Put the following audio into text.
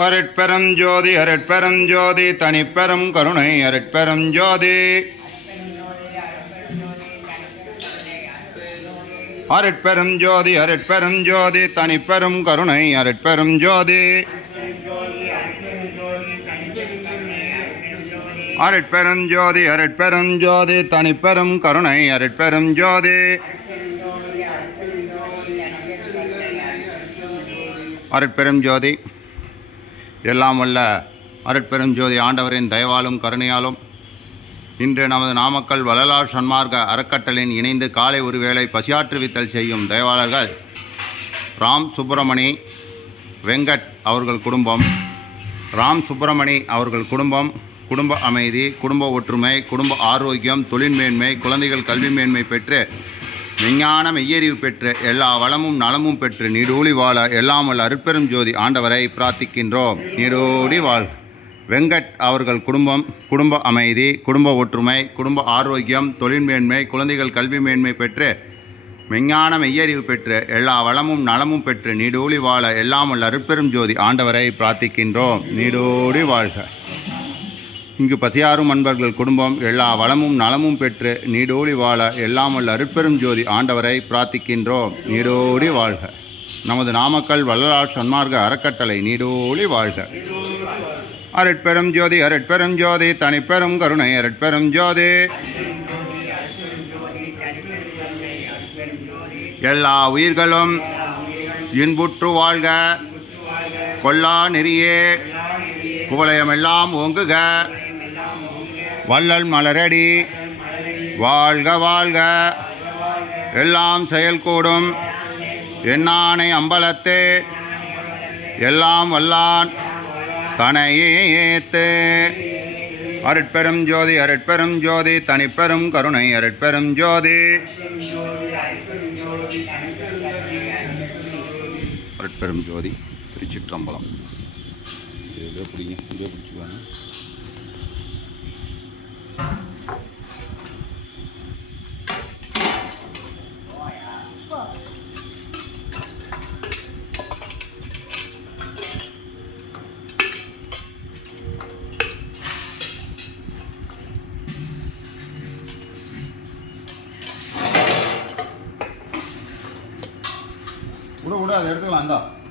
அருட்பெரும் ஜோதி அருட்பெரும் ஜோதி தனிப்பெரும் கருணை அருட்பெரும் ஜோதி அருட்பெரும் ஜோதி அருட்பெரும் ஜோதி தனிப்பெரும் கருணை அருட்பெரும் ஜோதி அருட்பெரும் ஜோதி அருட்பெரும் ஜோதி தனிப்பெரும் கருணை அருட்பெரும் ஜோதி அருட்பெரும் ஜோதி எல்லாம் வல்ல அருட்பெரும் ஜோதி ஆண்டவரின் தயவாலும் கருணையாலும் இன்று நமது நாமக்கல் வள்ளலார் சன்மார்க்க அறக்கட்டளையின் இணைந்து காலை ஒருவேளை பசியாற்றுவித்தல் செய்யும் தயவாளர்கள் ராம் சுப்பிரமணி வெங்கட் அவர்கள் குடும்பம். ராம் சுப்பிரமணி அவர்கள் குடும்பம் குடும்ப அமைதி, குடும்ப ஒற்றுமை, குடும்ப ஆரோக்கியம், தொழில் மேன்மை, குழந்தைகள் கல்வி மேன்மை பெற்று விஞ்ஞான மெய்யறிவு பெற்று எல்லா வளமும் நலமும் பெற்று நீடூழி வாழ எல்லாம் வல்ல அருட்பெரும் ஜோதி ஆண்டவரை பிரார்த்திக்கின்றோம். நீடூழி வாழ். வெங்கட் அவர்கள் குடும்பம் குடும்ப அமைதி, குடும்ப ஒற்றுமை, குடும்ப ஆரோக்கியம், தொழில் மேன்மை, குழந்தைகள் கல்வி மேன்மை பெற்று விஞ்ஞான மெய்யறிவு பெற்று எல்லா வளமும் நலமும் பெற்று நீடூழி வாழ எல்லாம் வல்ல அருட்பெரும் ஜோதி ஆண்டவரை பிரார்த்திக்கின்றோம். நீடூழி வாழ்க. இங்கு பசியாரும் அன்பர்கள் குடும்பம் எல்லா வளமும் நலமும் பெற்று நீடோடி வாழ எல்லாம் வல்ல அருட்பெரும் ஜோதி ஆண்டவரை பிரார்த்திக்கின்றோம். நீடோடி வாழ்க. நமது நாமக்கல் வள்ளலார் சன்மார்க்க அறக்கட்டளை நீடோடி வாழ்க. அருட்பெரும் ஜோதி அருட்பெரும் ஜோதி தனிப்பெரும் கருணை அருட்பெரும் ஜோதி எல்லா உயிர்களும் இன்புற்று வாழ்க. கொல்லா நெறியே குவலயமெல்லாம் ஓங்குக. வள்ளல் மலரடி வாழ்க வாழ்க. எல்லாம் செயல்கூடும் எண்ணானை அம்பலத்தே எல்லாம் வல்லான் தனையேத்து. அருட்பெரும் ஜோதி அருட்பெரும் ஜோதி தனிப்பெரும் கருணை அருட்பெரும் ஜோதி அருட்பெரும் ஜோதி. திருச்சிற்றம்பலம். இதே பிடிங்க, இதே பிடிச்சிக்குவாங்க. விட அதை எடுத்துக்கலாம்.